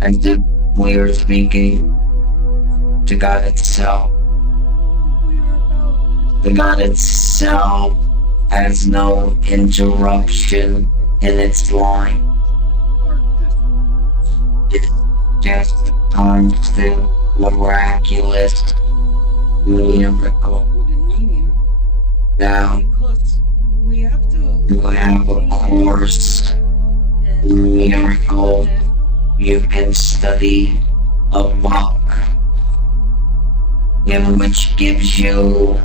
as if we are speaking to God itself. The God itself has no interruption in its line. It's just a constant, miraculous miracle. Now, you have a course miracle you can study a book in which gives you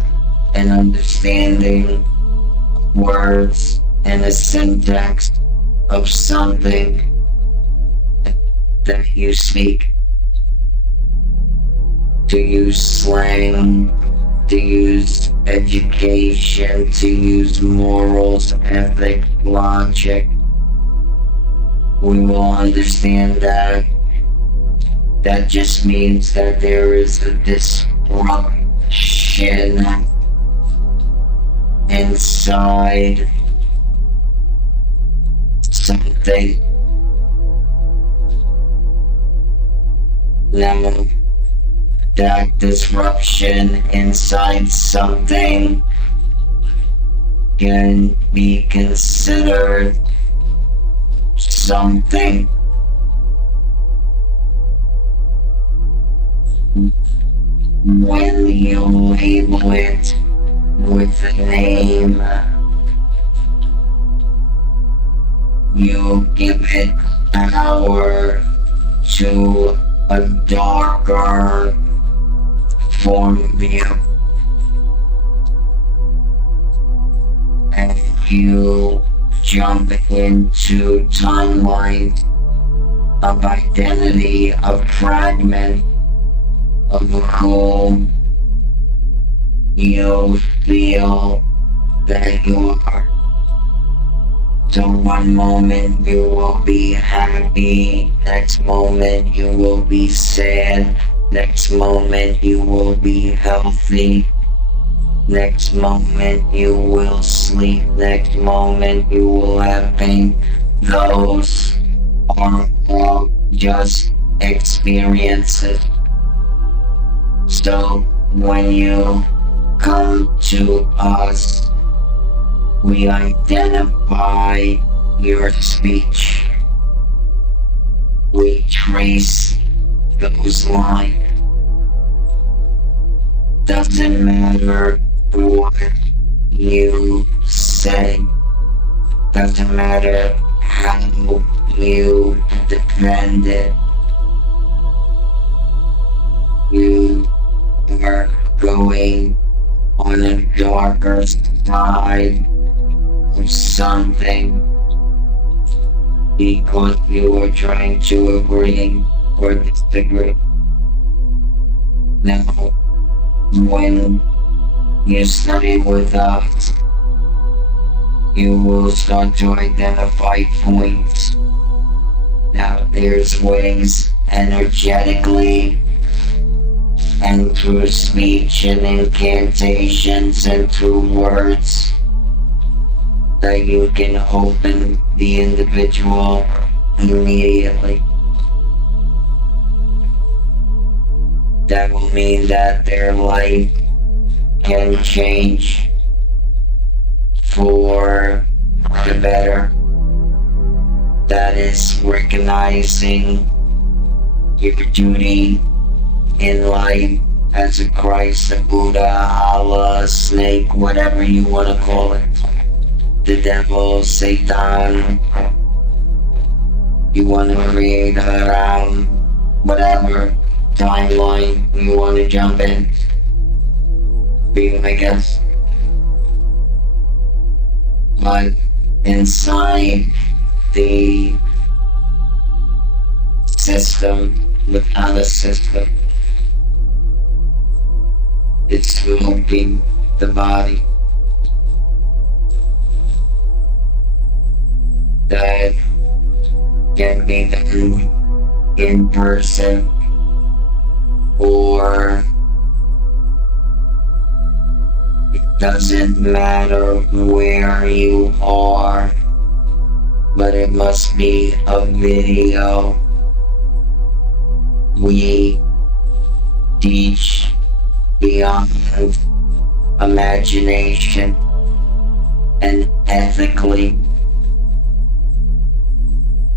an understanding of words and a syntax of something that you speak. To use slang, to use education, to use morals, ethics, logic. We will understand that that just means that there is a disruption inside something. Now, that disruption inside something can be considered something. When you label it with a name, you give it power to a darker form of you, and you jump into timelines of identity, of fragment of who you feel that you are. So one moment you will be happy, next moment you will be sad, next moment you will be healthy, next moment you will sleep, next moment you will have pain. Those are all just experiences. So when you come to us, we identify your speech. We trace those lines. Doesn't matter what you say. Doesn't matter how you defend it. You are going on a darker side of something because you are trying to agree or disagree. Now, when you study with us, you will start to identify points. Now, there's ways energetically and through speech and incantations and through words that you can open the individual immediately. That will mean that their life can change for the better. That is recognizing your duty in life as a Christ, a Buddha, Allah, a snake, whatever you want to call it. The devil, Satan. You want to create a whatever timeline you want to jump in. Be my guest. But inside the system, without a system, it's smoking the body. That can be done in person or it doesn't matter where you are, but it must be a video We teach beyond imagination and ethically,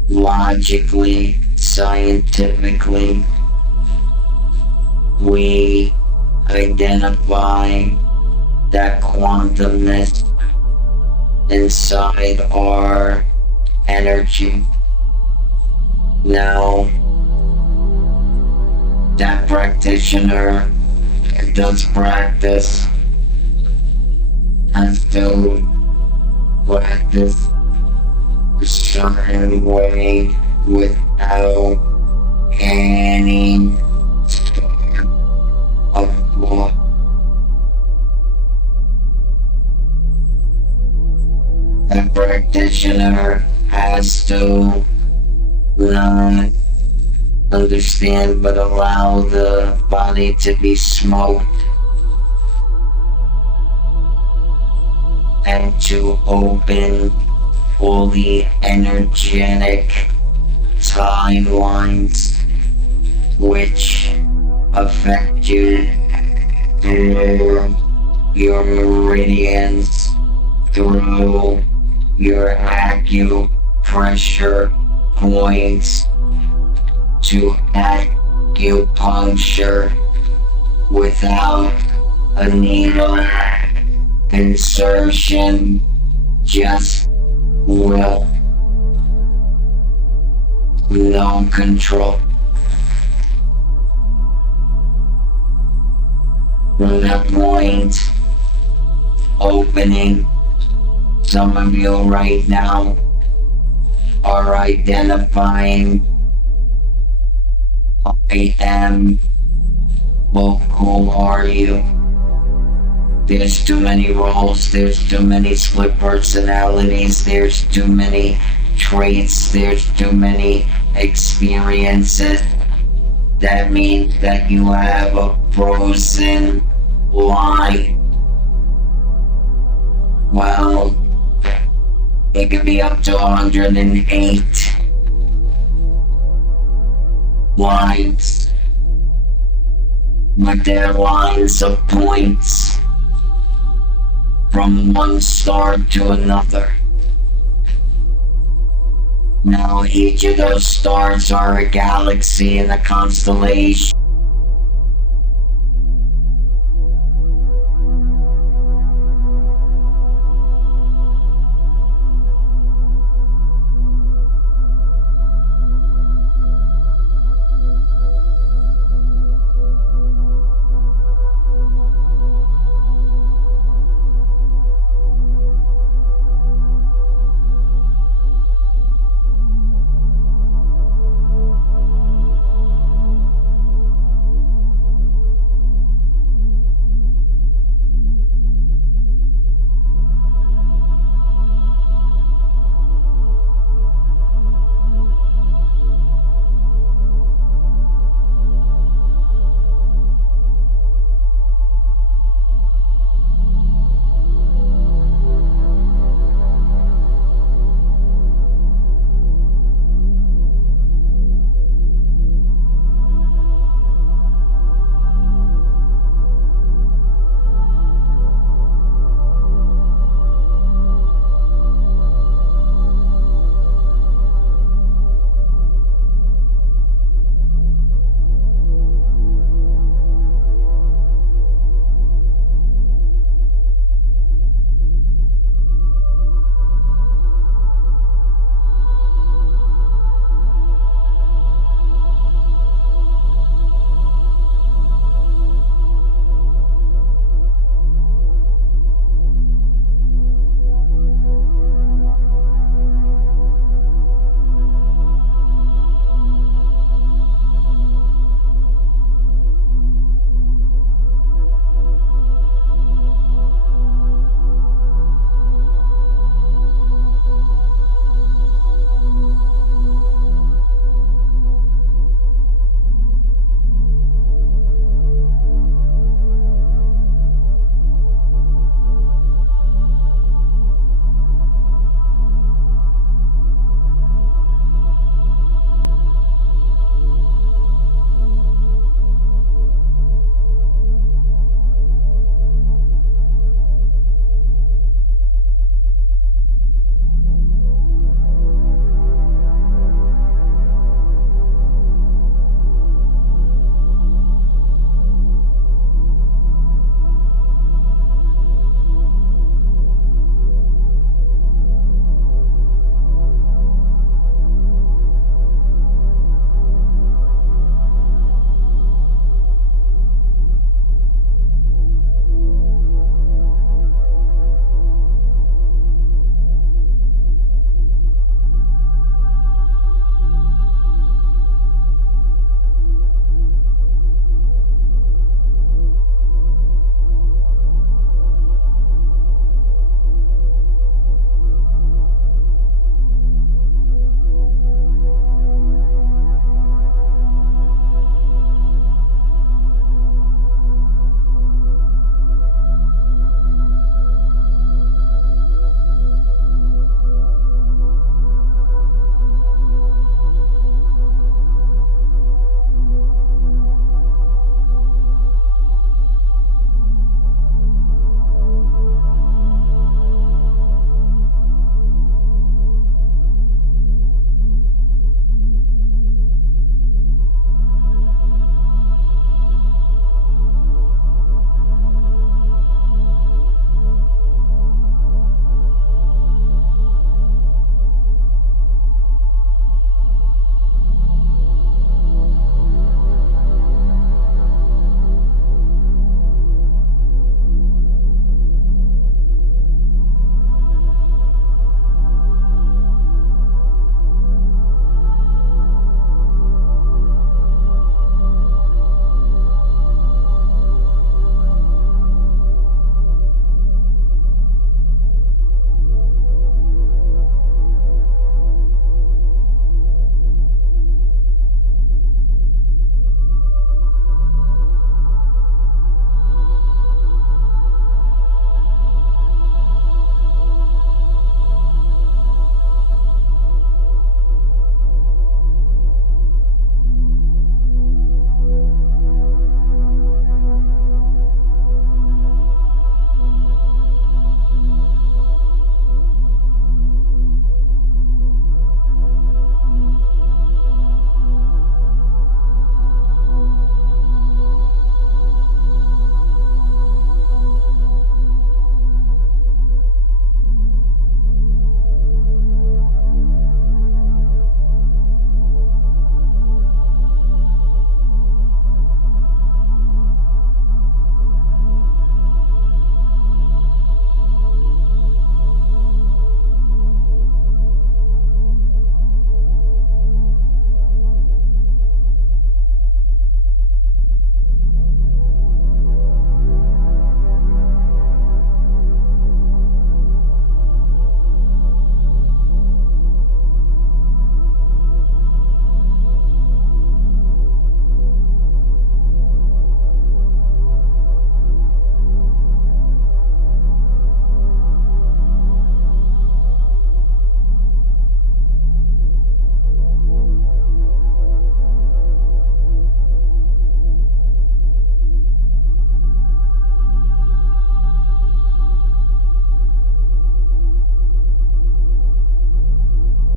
logically, scientifically. We identify that quantumness inside our energy. Now, that practitioner that does practice has to practice a certain way without any sort of law. The practitioner has to not understand but allow the body to be smoked and to open all the energetic timelines which affect you through your meridians, through your acupressure points, to acupuncture without a needle insertion, just will, no control. From that point, opening, some of you right now are identifying I am. Well, who are you? There's too many roles, there's too many split personalities, there's too many traits, there's too many experiences. That means that you have a frozen line. Well, it could be up to 108 lines, but they're lines of points from one star to another. Now, each of those stars are a galaxy and a constellation.